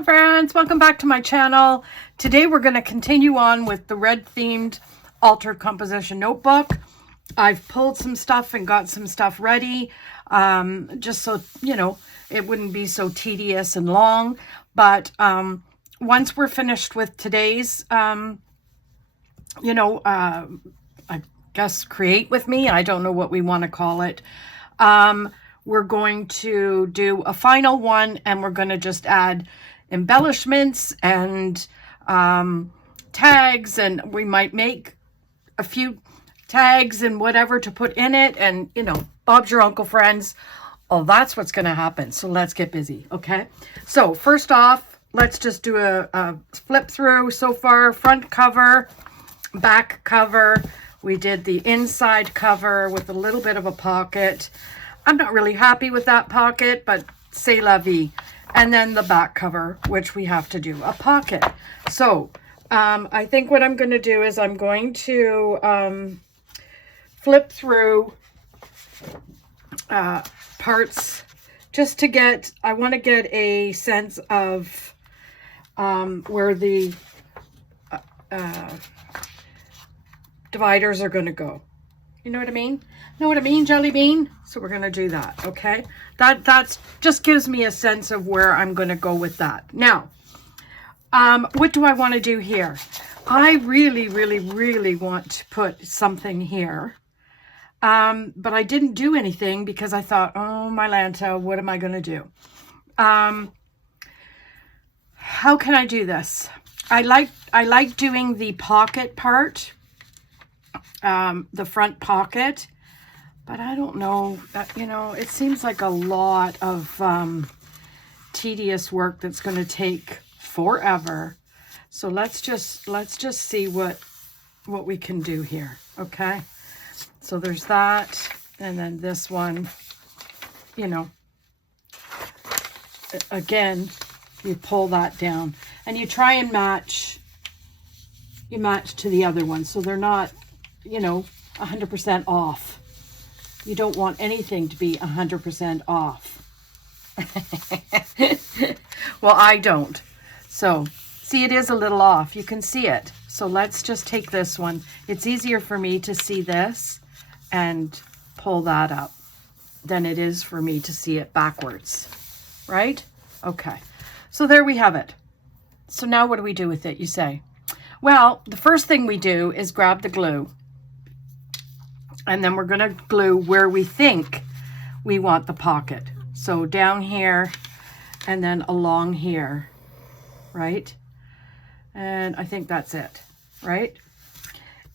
Hi friends, welcome back to my channel. Today we're going to continue on with the red themed altered composition notebook. I've pulled some stuff and got some stuff ready, just so, you know, it wouldn't be so tedious and long. But once we're finished with today's, I guess create with me, I don't know what we want to call it. We're going to do a final one, and we're going to just add embellishments and tags, and we might make a few tags and whatever to put in it, and Bob's your uncle, friends. Oh, that's what's going to happen. So let's get busy. Okay, so first off, let's just do a flip through. So far, front cover, back cover. We did the inside cover with a little bit of a pocket. I'm not really happy with that pocket, but c'est la vie. And then the back cover, which we have to do a pocket. So I think what I'm going to do is I'm going to flip through parts just to get, I want to get a sense of where the dividers are going to go. You know what I mean? Know what I mean, Jelly Bean? So we're going to do that, okay? That's just gives me a sense of where I'm going to go with that. Now, what do I want to do here? I really, really, really want to put something here. But I didn't do anything because I thought, oh, my Lanta, what am I going to do? How can I do this? I like doing the pocket part, the front pocket. But I don't know, it seems like a lot of tedious work that's going to take forever. So let's just see what we can do here, okay? So there's that, and then this one, again, you pull that down, and you try and match to the other one, so they're not, 100% off. You don't want anything to be 100% off. Well, I don't. So, see, it is a little off. You can see it. So let's just take this one. It's easier for me to see this and pull that up than it is for me to see it backwards. Right? Okay. So there we have it. So now what do we do with it, you say? Well, the first thing we do is grab the glue. And then we're going to glue where we think we want the pocket. So down here and then along here, right? And I think that's it, right?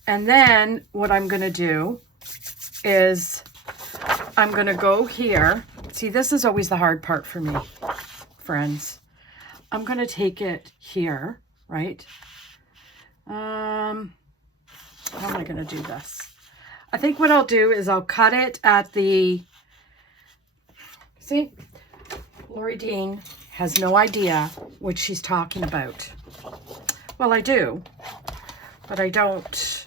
And then what I'm going to do is I'm going to go here. See, this is always the hard part for me, friends. I'm going to take it here, right? How am I going to do this? I think what I'll do is I'll cut it at the, see, Lori Dean has no idea what she's talking about. Well, I do, but I don't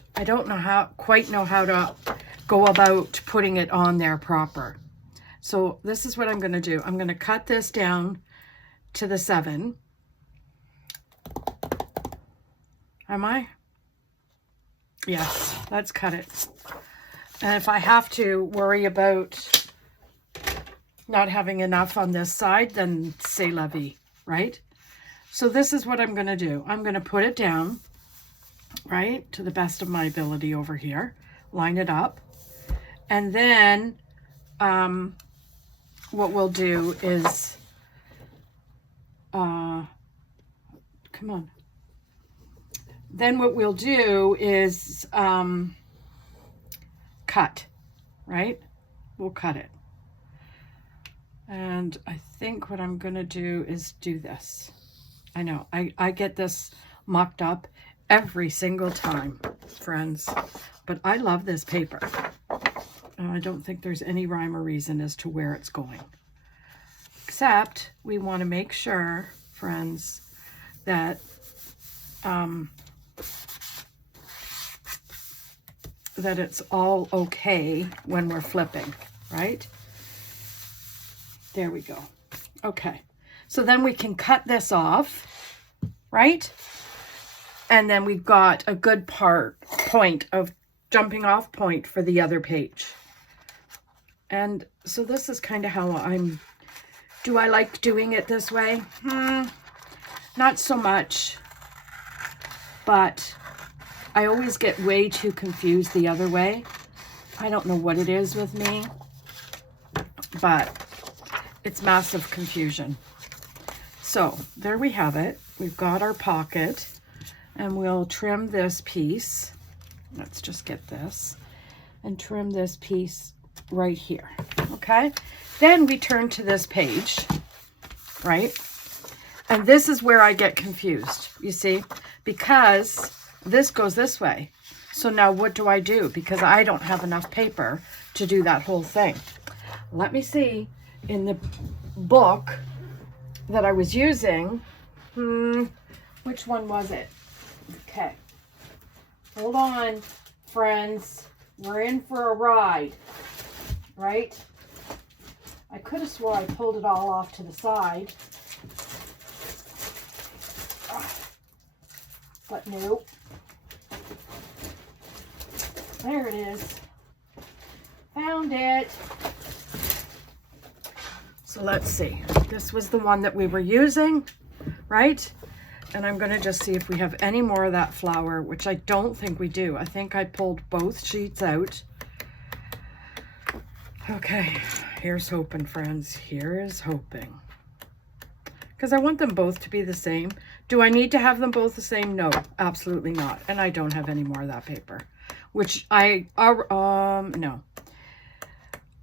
quite know how to go about putting it on there proper. So this is what I'm going to do. I'm going to cut this down to the 7. Am I? Yes, let's cut it. And if I have to worry about not having enough on this side, then c'est la vie, right? So this is what I'm going to do. I'm going to put it down, right, to the best of my ability over here. Line it up. And then what we'll do is, come on. Then what we'll do is cut, right? We'll cut it. And I think what I'm going to do is do this. I know, I get this mucked up every single time, friends. But I love this paper. And I don't think there's any rhyme or reason as to where it's going. Except we want to make sure, friends, that that it's all okay when we're flipping, right? There we go. Okay, So then we can cut this off, right? And then we've got a good point of jumping off point for the other page. And so this is kind of how do I like doing it this way? Not so much, but I always get way too confused the other way. I don't know what it is with me, but it's massive confusion. So there we have it. We've got our pocket, and we'll trim this piece. Let's just get this and trim this piece right here. Okay. Then we turn to this page, right? And this is where I get confused, you see, because this goes this way. So now what do I do? Because I don't have enough paper to do that whole thing. Let me see in the book that I was using. Which one was it? Okay. Hold on, friends. We're in for a ride, right? I could have swore I pulled it all off to the side. But nope. There it is. Found it. So let's see. This was the one that we were using, right? And I'm going to just see if we have any more of that flour, which I don't think we do. I think I pulled both sheets out. Okay, here's hoping, friends. Here is hoping. Because I want them both to be the same. Do I need to have them both the same? No, absolutely not. And I don't have any more of that paper, which no.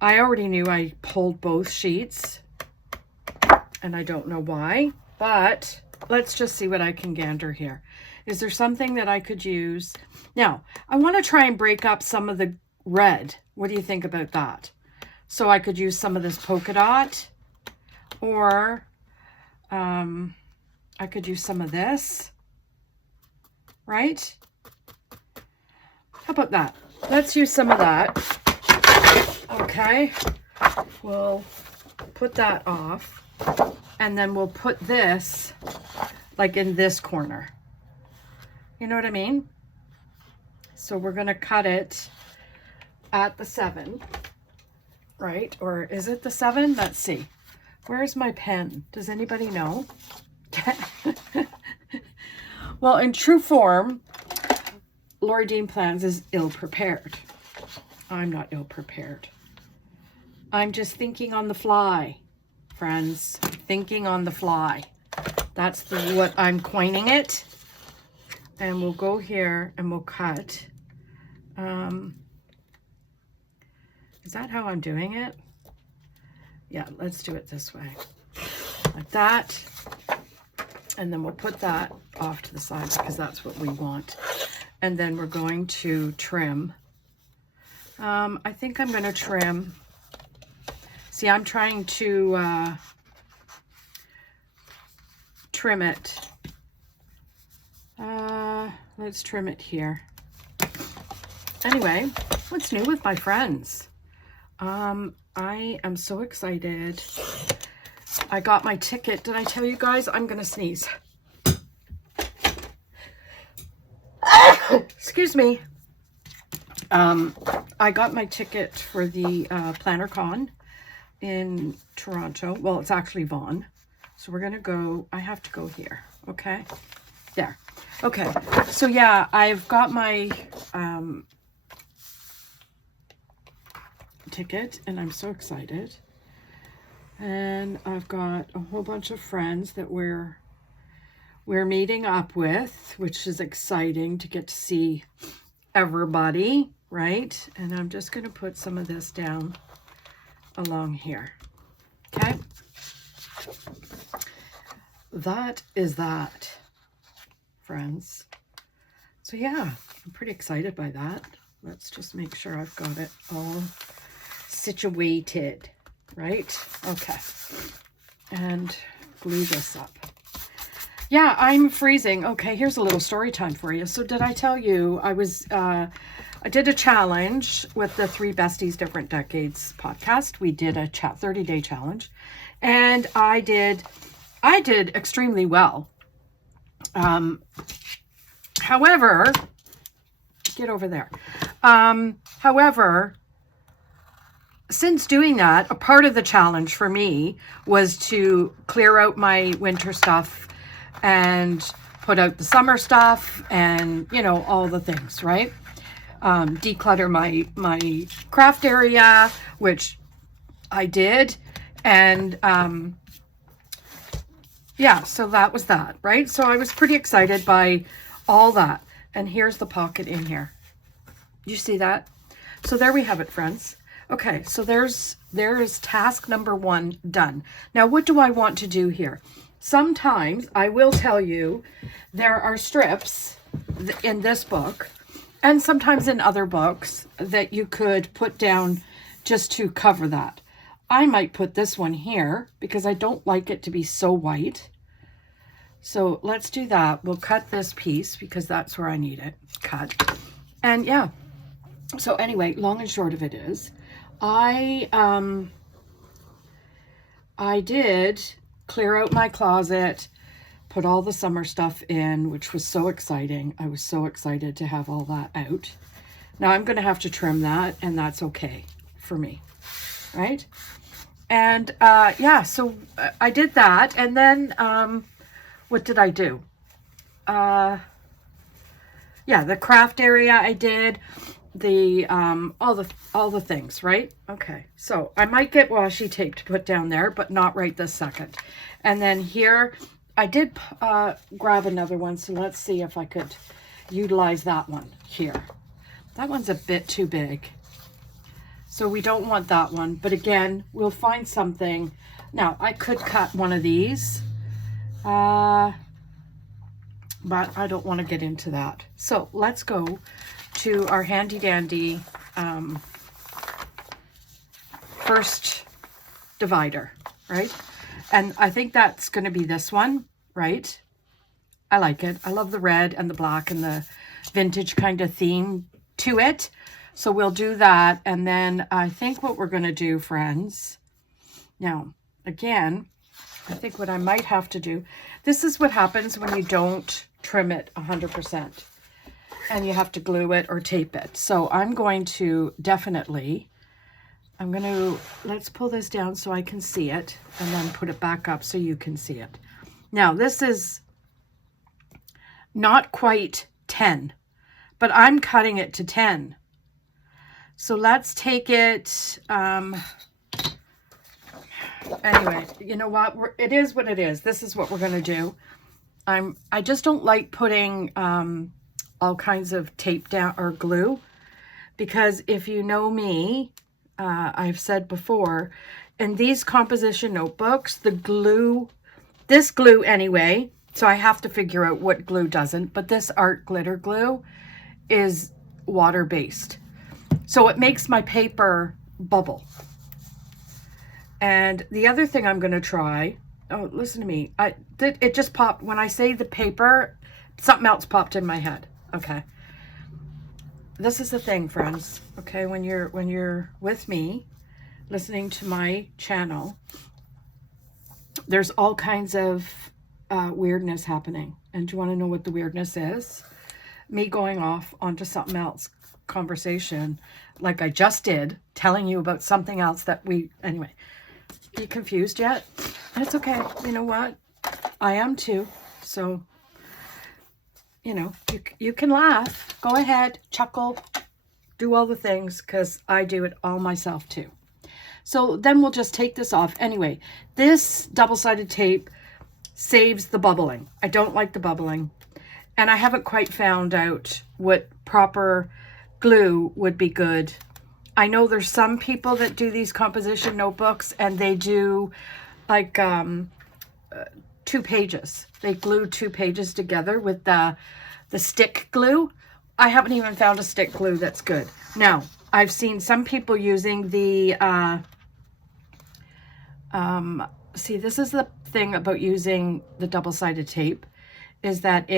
I already knew I pulled both sheets, and I don't know why, but let's just see what I can gander here. Is there something that I could use? Now, I want to try and break up some of the red. What do you think about that? So I could use some of this polka dot, or I could use some of this, right? How about that? Let's use some of that. Okay, we'll put that off, and then we'll put this like in this corner. You know what I mean? So we're going to cut it at the 7, right? Or is it the 7? Let's see. Where's my pen? Does anybody know? Well, in true form, Lori Dean Plans is ill-prepared. I'm not ill-prepared. I'm just thinking on the fly, friends. Thinking on the fly. That's what I'm coining it. And we'll go here and we'll cut. Is that how I'm doing it? Yeah, let's do it this way. Like that. And then we'll put that off to the side because that's what we want. And then we're going to trim. I think I'm going to trim. See, I'm trying to trim it. Let's trim it here. Anyway, what's new with my friends? I am so excited. I got my ticket. Did I tell you guys? I'm going to sneeze. Excuse me. I got my ticket for the Planner Con in Toronto. Well, it's actually Vaughan. So we're going to go. I have to go here. Okay. There. Okay. So yeah, I've got my ticket and I'm so excited. And I've got a whole bunch of friends that we're meeting up with, which is exciting to get to see everybody, right? And I'm just going to put some of this down along here. Okay? That is that, friends. So yeah, I'm pretty excited by that. Let's just make sure I've got it all situated. Right? Okay. And glue this up. Yeah, I'm freezing. Okay, here's a little story time for you. So did I tell you I did a challenge with the 3 Besties Different Decades podcast. We did a 30-day challenge. And I I did extremely well. However, get over there. However, since doing that, a part of the challenge for me was to clear out my winter stuff and put out the summer stuff and, you know, all the things, right? Declutter my craft area, which I did. And yeah, so that was that, right? So I was pretty excited by all that. And here's the pocket in here. You see that? So there we have it, friends. Okay, so there is task number 1 done. Now, what do I want to do here? Sometimes, I will tell you, there are strips in this book, and sometimes in other books, that you could put down just to cover that. I might put this one here, because I don't like it to be so white. So let's do that. We'll cut this piece, because that's where I need it cut. And yeah, so anyway, long and short of it is, I did clear out my closet, put all the summer stuff in, which was so exciting. I was so excited to have all that out. Now I'm going to have to trim that, and that's okay for me, right? And yeah, so I did that, and then what did I do? Yeah, the craft area I did. The all the things, right? Okay, so I might get washi tape to put down there, but not right this second. And then here I did grab another one, so let's see if I could utilize that one here. That one's a bit too big, so we don't want that one, but again, we'll find something. Now I could cut one of these, but I don't want to get into that. So let's go to our handy dandy first divider, right? And I think that's going to be this one, right? I like it. I love the red and the black and the vintage kind of theme to it. So we'll do that. And then I think what we're going to do, friends, now, again, I think what I might have to do, this is what happens when you don't trim it 100%. And you have to glue it or tape it. So I'm going to definitely, let's pull this down so I can see it, and then put it back up so you can see it. Now, this is not quite 10, but I'm cutting it to 10. So let's take it, anyway, you know what? It is what it is. This is what we're going to do. I just don't like putting, all kinds of tape down or glue, because if you know me, I've said before, in these composition notebooks, this glue anyway, so I have to figure out what glue doesn't, but this art glitter glue is water-based. So it makes my paper bubble. And the other thing I'm going to try, oh, listen to me, it just popped, when I say the paper, something else popped in my head. Okay, this is the thing, friends. Okay, when you're with me, listening to my channel, there's all kinds of weirdness happening. And do you want to know what the weirdness is? Me going off onto something else, conversation, like I just did, telling you about something else that anyway. You confused yet? That's okay. You know what? I am too. So, you know, you can laugh, go ahead, chuckle, do all the things, because I do it all myself too. So then we'll just take this off. Anyway, this double-sided tape saves the bubbling. I don't like the bubbling, and I haven't quite found out what proper glue would be good. I know there's some people that do these composition notebooks, and they do like 2 pages. They glue 2 pages together with the stick glue. I haven't even found a stick glue that's good. Now, I've seen some people using the, see, this is the thing about using the double-sided tape, is that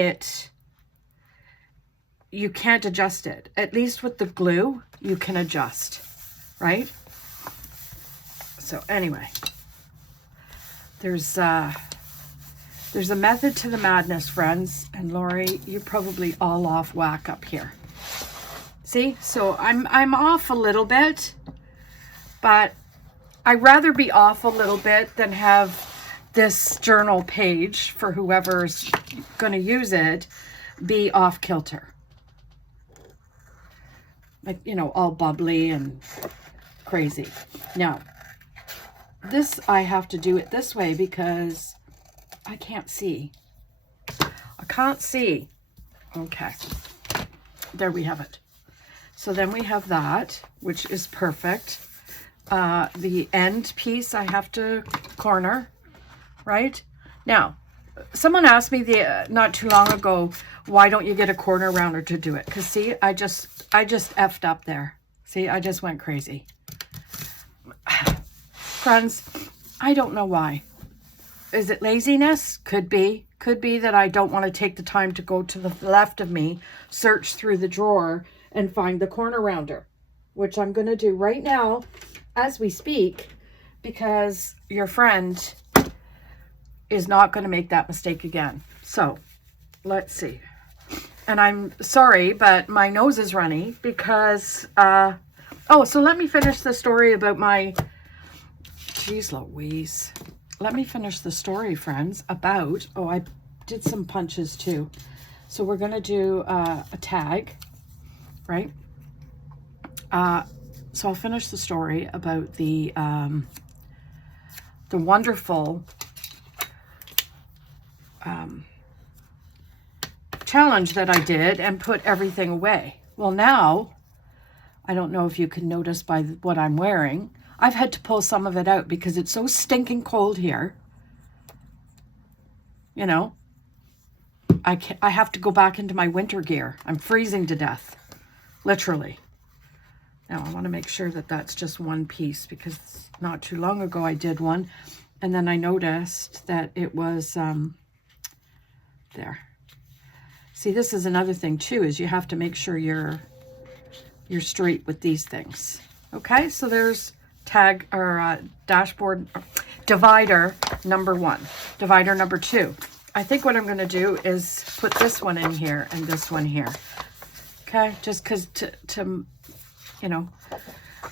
you can't adjust it. At least with the glue, you can adjust, right? So anyway, there's There's a method to the madness, friends. And Lori, you're probably all off whack up here. See? So I'm off a little bit, but I'd rather be off a little bit than have this journal page, for whoever's going to use it, be off kilter. Like, you know, all bubbly and crazy. Now, this, I have to do it this way because I can't see. I can't see. Okay. There we have it. So then we have that, which is perfect. The end piece I have to corner, right? Now, someone asked me not too long ago, why don't you get a corner rounder to do it? Because see, I just effed up there. See, I just went crazy. Friends, I don't know why. Is it laziness? Could be. Could be that I don't want to take the time to go to the left of me, search through the drawer, and find the corner rounder, which I'm going to do right now as we speak, because your friend is not going to make that mistake again. So let's see. And I'm sorry, but my nose is runny because, oh, so let me finish the story about my, geez Louise. Let me finish the story, friends, about, oh, I did some punches too. So we're going to do a tag, right? So I'll finish the story about the wonderful challenge that I did and put everything away. Well, now, I don't know if you can notice by what I'm wearing, I've had to pull some of it out because it's so stinking cold here. You know, I have to go back into my winter gear. I'm freezing to death, literally. Now, I want to make sure that that's just one piece because not too long ago I did one. And then I noticed that it was, there. See, this is another thing too, is you have to make sure you're straight with these things. Okay, so there's tag or dashboard divider number 1. Divider number 2. I think what I'm going to do is put this one in here and this one here. Okay, just because to you know.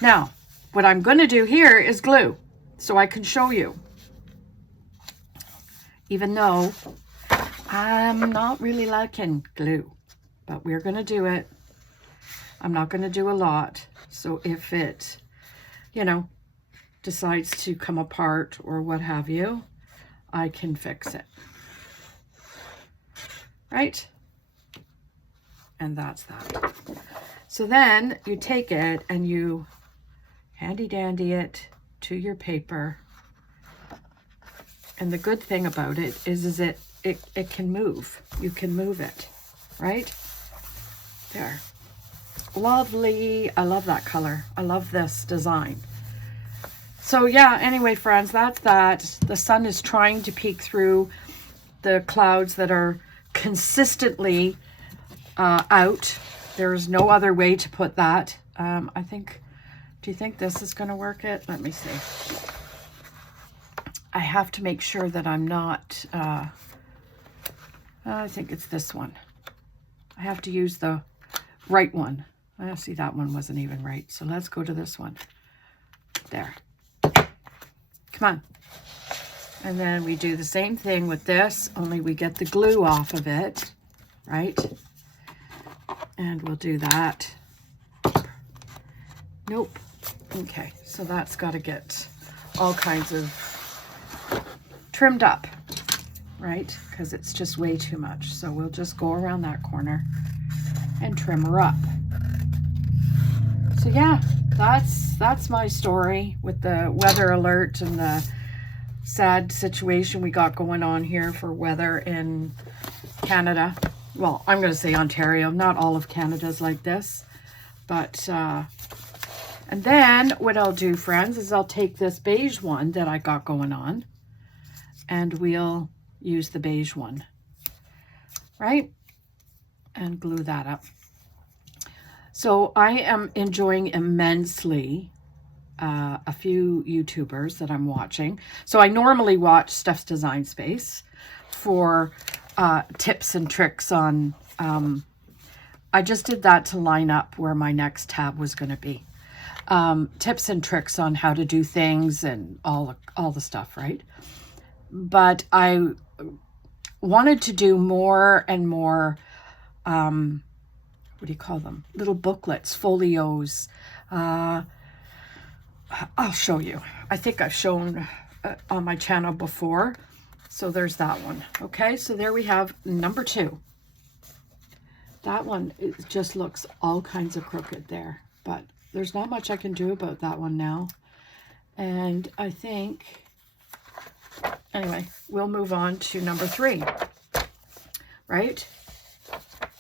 Now, what I'm going to do here is glue, so I can show you. Even though I'm not really liking glue, but we're going to do it. I'm not going to do a lot. So if it, you know, decides to come apart or what have you, I can fix it. Right? And that's that. So then you take it and you handy dandy it to your paper. And the good thing about it is it can move. You can move it, right? There. Lovely. I love that color. I love this design. So yeah, anyway, friends, that's that. The sun is trying to peek through the clouds that are consistently out. There is no other way to put that. I think, do you think this is going to work it? Let me see. I have to make sure that I'm not, I think it's this one. I have to use the right one. I see that one wasn't even right. So let's go to this one. There. Come on. And then we do the same thing with this, only we get the glue off of it, right? And we'll do that. Nope. Okay, so that's got to get all kinds of trimmed up, right? Because it's just way too much. So we'll just go around that corner and trim her up. So yeah, that's my story with the weather alert and the sad situation we got going on here for weather in Canada. Well, I'm going to say Ontario. Not all of Canada's like this. But, and then what I'll do, friends, is I'll take this beige one that I got going on and we'll use the beige one, right? And glue that up. So I am enjoying immensely a few YouTubers that I'm watching. So I normally watch Steph's Design Space, for tips and tricks on, I just did that to line up where my next tab was going to be. Tips and tricks on how to do things and all the stuff, right? But I wanted to do more and more, what do you call them? Little booklets, folios. I'll show you. I think I've shown on my channel before. So there's that one. Okay, so there we have number 2. That one, it just looks all kinds of crooked there, but there's not much I can do about that one now. And I think, anyway, we'll move on to number 3, right?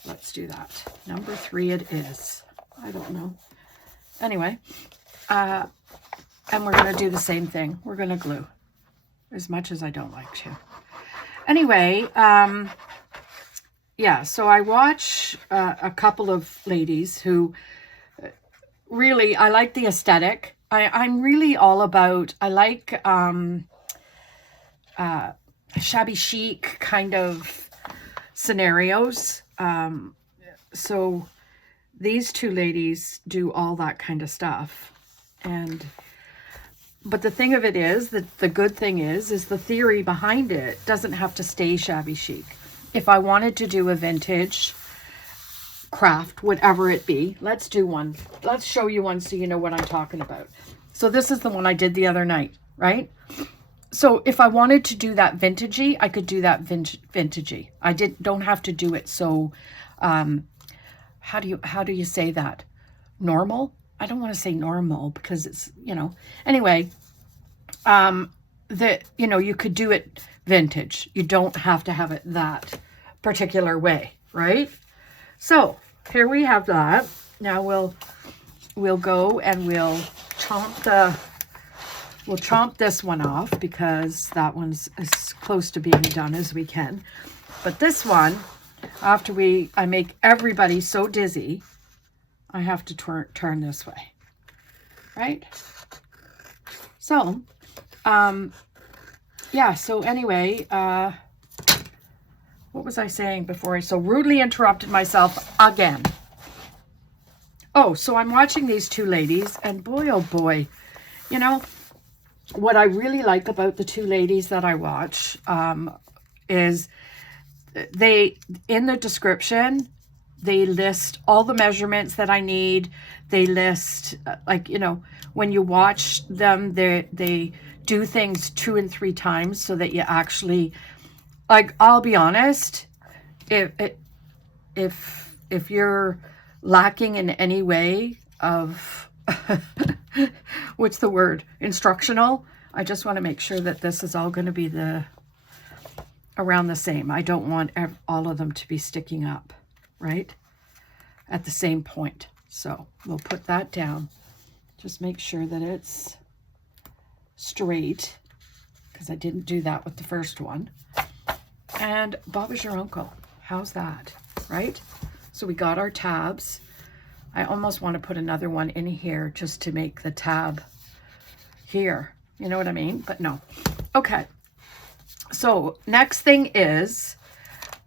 Let's do that. Number 3 it is. I don't know. Anyway, and we're going to do the same thing. We're going to glue, as much as I don't like to. Anyway, yeah, so I watch a couple of ladies who really, I like the aesthetic. I'm really all about, I like shabby chic kind of scenarios. So these 2 ladies do all that kind of stuff. But the thing of it is, that the good thing is the theory behind it doesn't have to stay shabby chic. If I wanted to do a vintage craft, whatever it be, let's do one. Let's show you one so you know what I'm talking about. So this is the one I did the other night, right? So if I wanted to do that vintagey, I could do that vintagey. I don't have to do it so, how do you say that? Normal? I don't want to say normal because it's, anyway, you could do it vintage. You don't have to have it that particular way, right? So here we have that. Now we'll go and we'll chomp this one off because that one's as close to being done as we can. But this one, after I make everybody so dizzy, I have to turn this way, right? So, yeah, so anyway, what was I saying before I so rudely interrupted myself again? Oh, so I'm watching these 2 ladies, and boy, oh boy, what I really like about the 2 ladies that I watch is in the description, they list all the measurements that I need. They list, when you watch them, they do things 2 and 3 times so that you actually, I'll be honest, if you're lacking in any way of, what's the word, instructional, I just want to make sure that this is all going to be around the same. I don't want all of them to be sticking up, right, at the same point. So we'll put that down. Just make sure that it's straight, because I didn't do that with the first one. And Bob is your uncle. How's that, right? So we got our tabs. I almost want to put another one in here just to make the tab here. You know what I mean? But no. Okay. So next thing is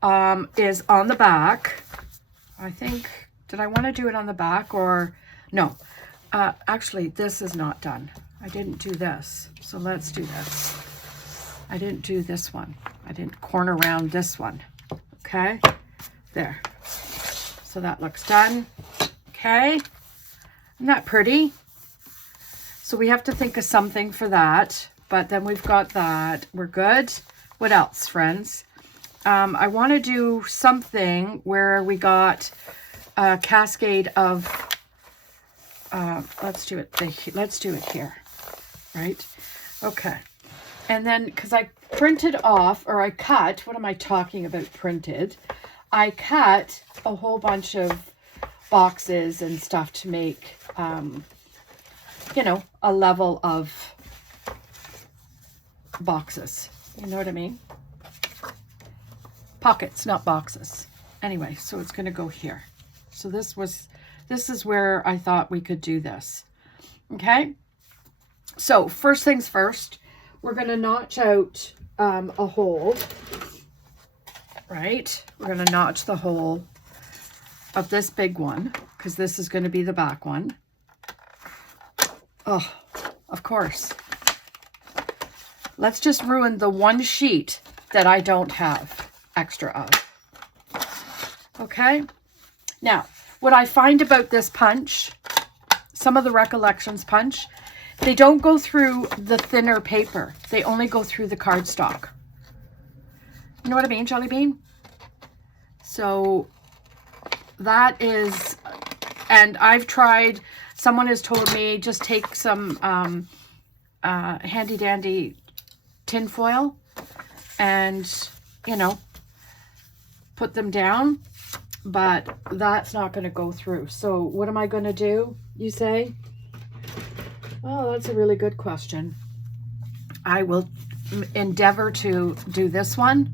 on the back. I think, did I want to do it on the back or no? Actually, this is not done. I didn't do this. So let's do this. I didn't do this one. I didn't corner around this one. Okay. There. So that looks done. Okay. Isn't that pretty? So we have to think of something for that. But then we've got that. We're good. What else, friends? I want to do something where we got a cascade of, let's do it here, right? Okay. And then, because I printed off, or I cut, what am I talking about printed? I cut a whole bunch of boxes and stuff to make, a level of boxes. You know what I mean? Pockets, not boxes. Anyway, so it's going to go here. So this is where I thought we could do this. Okay. So first things first, we're going to notch out a hole right? We're going to notch the hole of this big one because this is going to be the back one. Oh, of course. Let's just ruin the one sheet that I don't have extra of. Okay. Now, what I find about this punch, some of the Recollections punch, they don't go through the thinner paper. They only go through the cardstock. You know what I mean, Jelly Bean? So that is, and I've tried, someone has told me just take some handy dandy tin foil and, you know, put them down, but that's not going to go through. So what am I going to do, you say? Oh, that's a really good question. I will endeavor to do this one,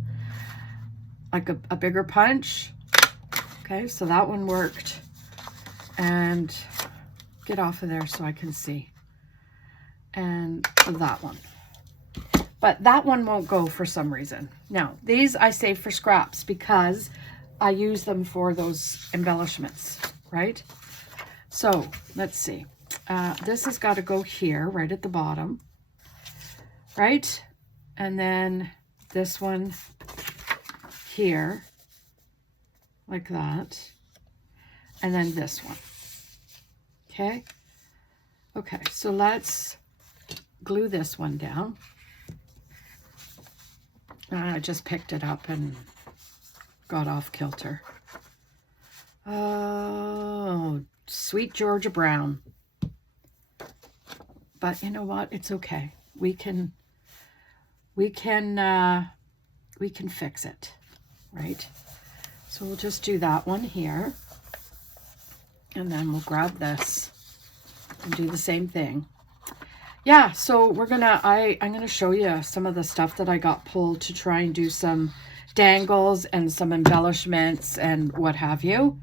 like a bigger punch. Okay, so that one worked. And get off of there so I can see. And that one. But that one won't go for some reason. Now, these I save for scraps because I use them for those embellishments, right? So, let's see. This has got to go here, right at the bottom, right? And then this one here, like that. And then this one. Okay? Okay, so let's glue this one down. I just picked it up and got off kilter. Oh, sweet Georgia Brown. But you know what? It's okay. We can fix it, right? So we'll just do that one here. And then we'll grab this and do the same thing. Yeah, so I'm gonna show you some of the stuff that I got pulled to try and do some dangles and some embellishments and what have you.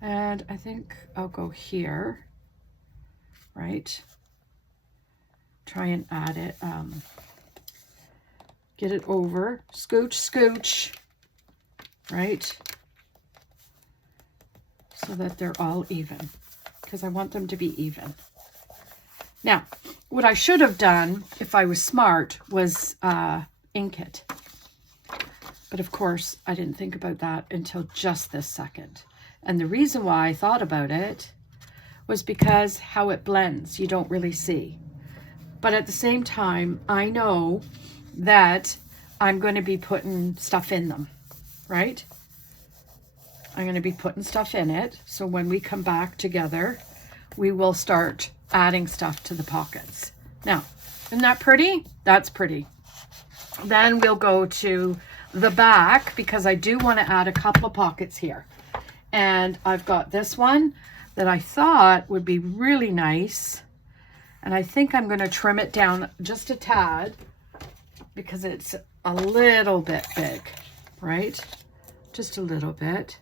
And I think I'll go here, right? Try and add it, get it over, scooch, scooch, right? So that they're all even, because I want them to be even. Now, what I should have done, if I was smart, was ink it. But of course, I didn't think about that until just this second. And the reason why I thought about it was because how it blends, you don't really see. But at the same time, I know that I'm going to be putting stuff in them, right? I'm going to be putting stuff in it. So when we come back together, we will start adding stuff to the pockets. Now, isn't that pretty? That's pretty. Then we'll go to the back because I do want to add a couple of pockets here. And I've got this one that I thought would be really nice. And I think I'm going to trim it down just a tad because it's a little bit big, right? Just a little bit.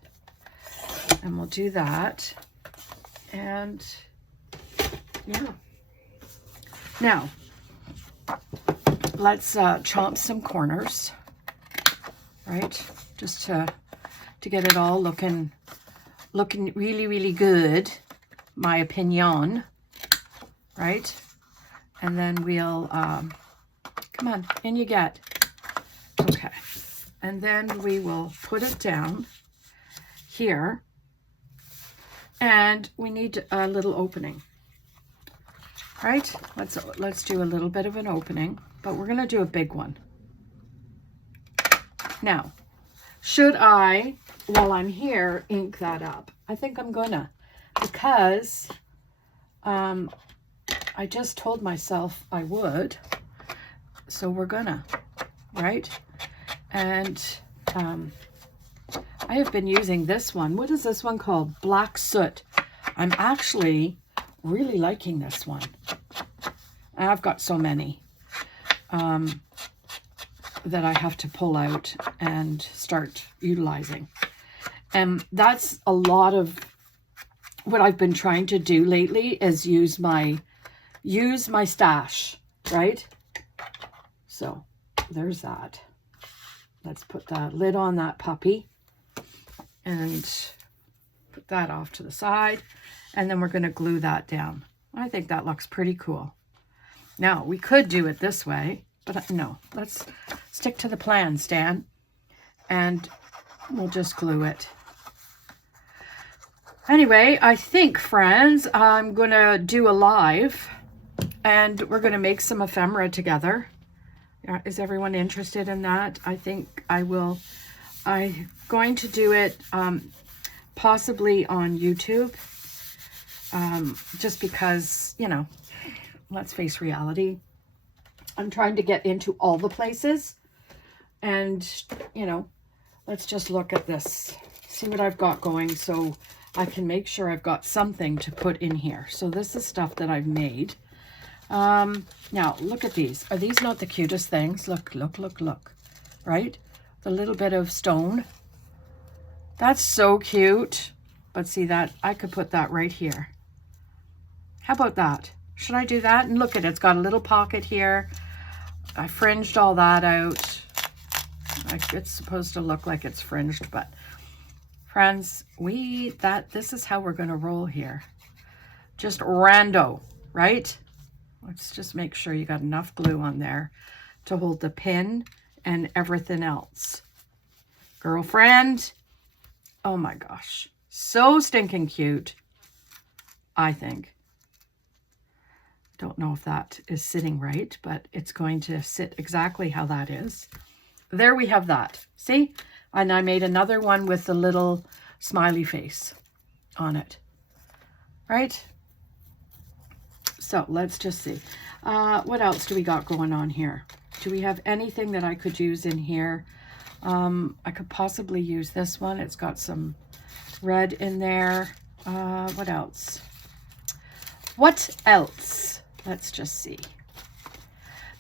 And we'll do that. And yeah. Now, let's chomp some corners, right? Just to get it all looking really, really good, my opinion, right? And then we'll, come on, in you get. Okay. And then we will put it down here. And we need a little opening, right? Let's do a little bit of an opening, but we're going to do a big one. Now, should I, while I'm here, ink that up? I think I'm gonna, because I just told myself I would, so we're gonna, right? And I have been using this one. What is this one called? Black Soot. I'm actually really liking this one. I've got so many that I have to pull out and start utilizing. And that's a lot of what I've been trying to do lately is use my stash, right? So there's that. let's put the lid on that puppy and put that off to the side. And then we're going to glue that down. I think that looks pretty cool. Now, we could do it this way, but no, let's stick to the plan, Stan. And we'll just glue it. Anyway, I think, friends, I'm going to do a live and we're going to make some ephemera together. Is everyone interested in that? I think I will. I'm going to do it possibly on YouTube. Just because, you know, let's face reality. I'm trying to get into all the places. And, you know, let's just look at this. See what I've got going so I can make sure I've got something to put in here. So this is stuff that I've made. Now, look at these. Are these not the cutest things? Look, look, look, look. Right? The little bit of stone. That's so cute. But see that? I could put that right here. How about that? Should I do that? And look at it. It's got a little pocket here. I fringed all that out. It's supposed to look like it's fringed, but friends, this is how we're going to roll here. Just rando, right? Let's just make sure you got enough glue on there to hold the pin and everything else. Girlfriend. Oh my gosh. So stinking cute, I think. Don't know if that is sitting right, but it's going to sit exactly how that is. There we have that. See? And I made another one with the little smiley face on it. Right? So let's just see. What else do we got going on here? Do we have anything that I could use in here? I could possibly use this one. It's got some red in there. What else? What else? Let's just see.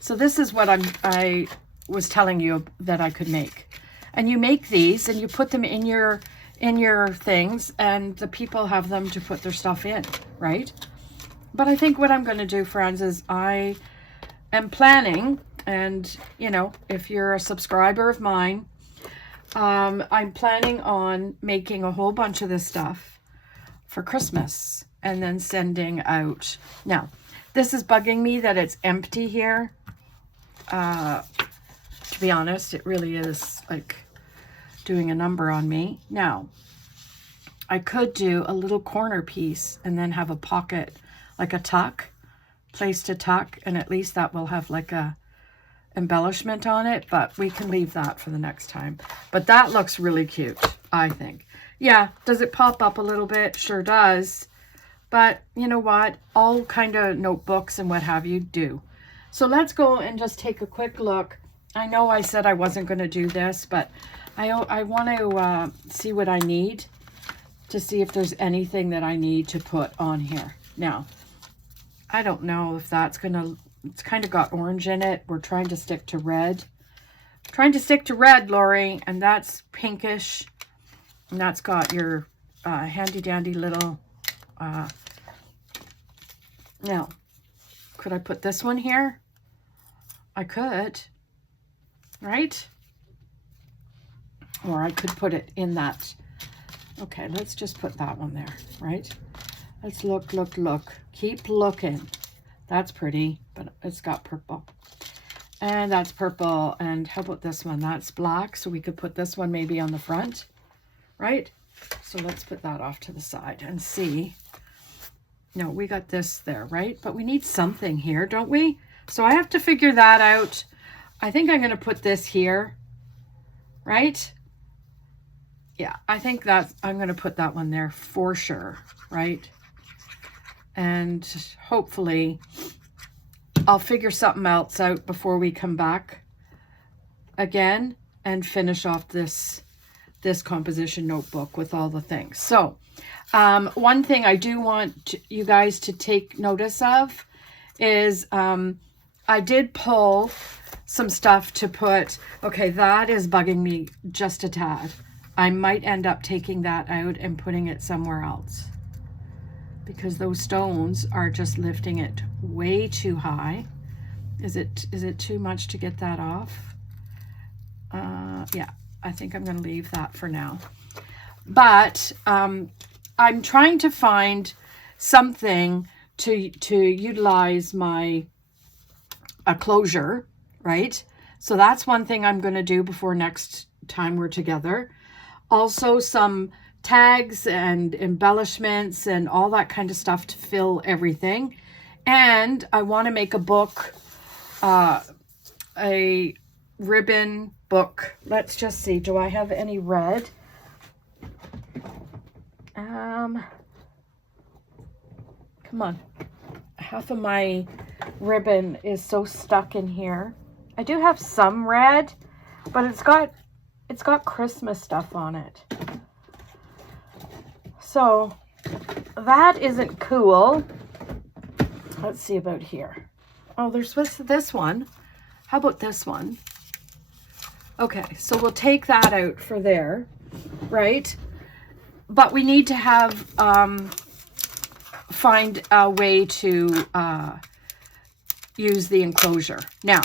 So this is what I was telling you that I could make. And you make these and you put them in your things and the people have them to put their stuff in, right? But I think what I'm going to do, friends, is I am planning, and you know, if you're a subscriber of mine, I'm planning on making a whole bunch of this stuff for Christmas and then sending out. Now, this is bugging me that it's empty here. To be honest, it really is like doing a number on me. Now, I could do a little corner piece and then have a pocket, like a tuck, place to tuck, and at least that will have like a embellishment on it, but we can leave that for the next time. But that looks really cute, I think. Yeah, does it pop up a little bit? Sure does. But you know what? All kind of notebooks and what have you do. So let's go and just take a quick look. I know I said I wasn't going to do this, but I want to see what I need to see if there's anything that I need to put on here. Now, I don't know if that's going to, it's kind of got orange in it. We're trying to stick to red. Trying to stick to red, Lori, and that's pinkish. And that's got your handy dandy little, now, could I put this one here? I could, right? Or I could put it in that. Okay, let's just put that one there, right? Let's look, look, look. Keep looking. That's pretty, but it's got purple. And that's purple. And how about this one? That's black, so we could put this one maybe on the front, right? So let's put that off to the side and see. No, we got this there, right? But we need something here, don't we? So I have to figure that out. I think I'm going to put this here, right? Yeah, I think that I'm going to put that one there for sure, right? And hopefully I'll figure something else out before we come back again and finish off this composition notebook with all the things. So one thing I do want you guys to take notice of is I did pull some stuff to put. Okay, that is bugging me just a tad. I might end up taking that out and putting it somewhere else because those stones are just lifting it way too high. Is it too much to get that off? Yeah, I think I'm going to leave that for now. But I'm trying to find something to utilize my closure, right? So that's one thing I'm going to do before next time we're together. Also some tags and embellishments and all that kind of stuff to fill everything. And I want to make a book, a ribbon book. Let's just see. Do I have any red? Come on. Half of my ribbon is so stuck in here. I do have some red, but it's got Christmas stuff on it. So that isn't cool. Let's see about here. Oh, there's this one. How about this one? Okay, so we'll take that out for there, right? But we need to have, find a way to use the enclosure. Now,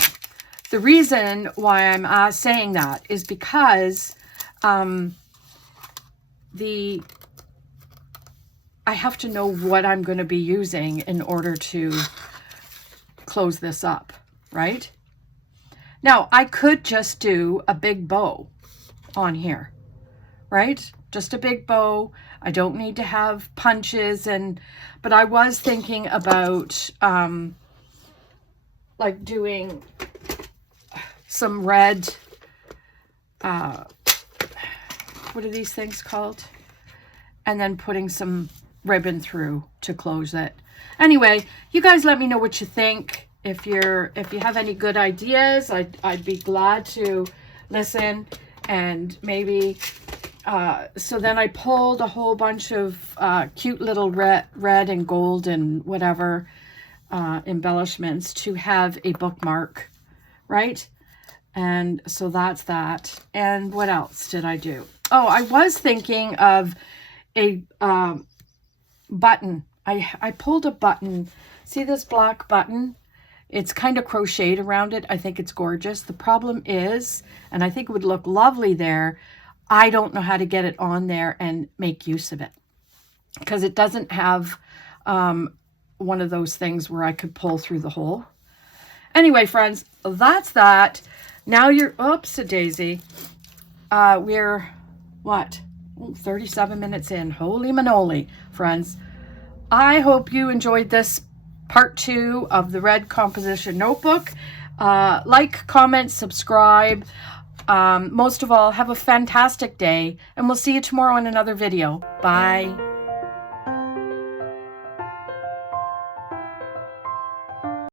the reason why I'm saying that is because I have to know what I'm going to be using in order to close this up, right? Now, I could just do a big bow on here, right? Just a big bow. I don't need to have punches, but I was thinking about like doing some red, what are these things called? And then putting some ribbon through to close it. Anyway, you guys let me know what you think. If you have any good ideas, I'd be glad to listen. And maybe so then I pulled a whole bunch of cute little red and gold and whatever embellishments to have a bookmark, right? And so that's that. And what else did I do? Oh, I was thinking of a button. I pulled a button. See this black button? It's kind of crocheted around it. I think it's gorgeous. The problem is, and I think it would look lovely there, I don't know how to get it on there and make use of it because it doesn't have one of those things where I could pull through the hole. Anyway, friends, that's that. Now you're, oops-a-daisy. We're, what, 37 minutes in. Holy manoli, friends. I hope you enjoyed this part 2 of the Red Composition Notebook. Like, comment, subscribe. Most of all, have a fantastic day, and we'll see you tomorrow in another video. Bye.